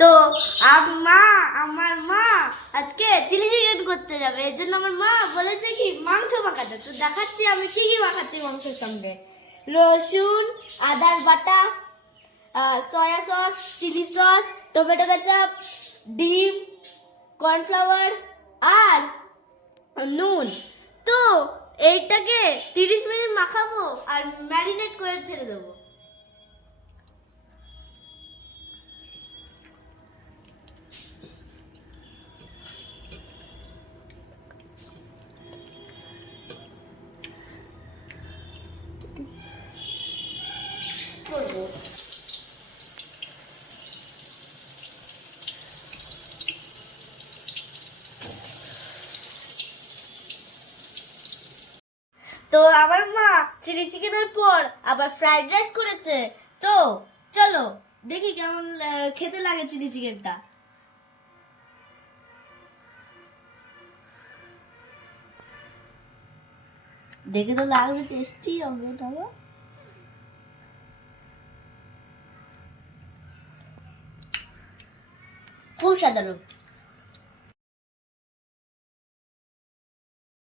তো আমার মা আজকে চিলি চিকেন করতে যাবে, এর জন্য আমার মা বলেছে কি মাংস মাখাতে। তো দেখাচ্ছি আমি কি কি মাখাচ্ছি মাংসের সঙ্গে। রসুন, আদার বাটা, soy sauce, chili sauce, tomato ketchup, ডিম, কর্নফ্লাওয়ার আর নুন। তো এইটাকে 30 মিনিট মাখাবো আর ম্যারিনেট করে ছেড়ে দেবো। করবো তো আমার মা চিলি চিকেনের পর আবার ফ্রাইড রাইস করেছে। তো চলো দেখি কেমন খেতে লাগে চিলি চিকেনটা। দেখে তো লাগছে টেস্টি হবে, তাহলে খুব সাধারণ।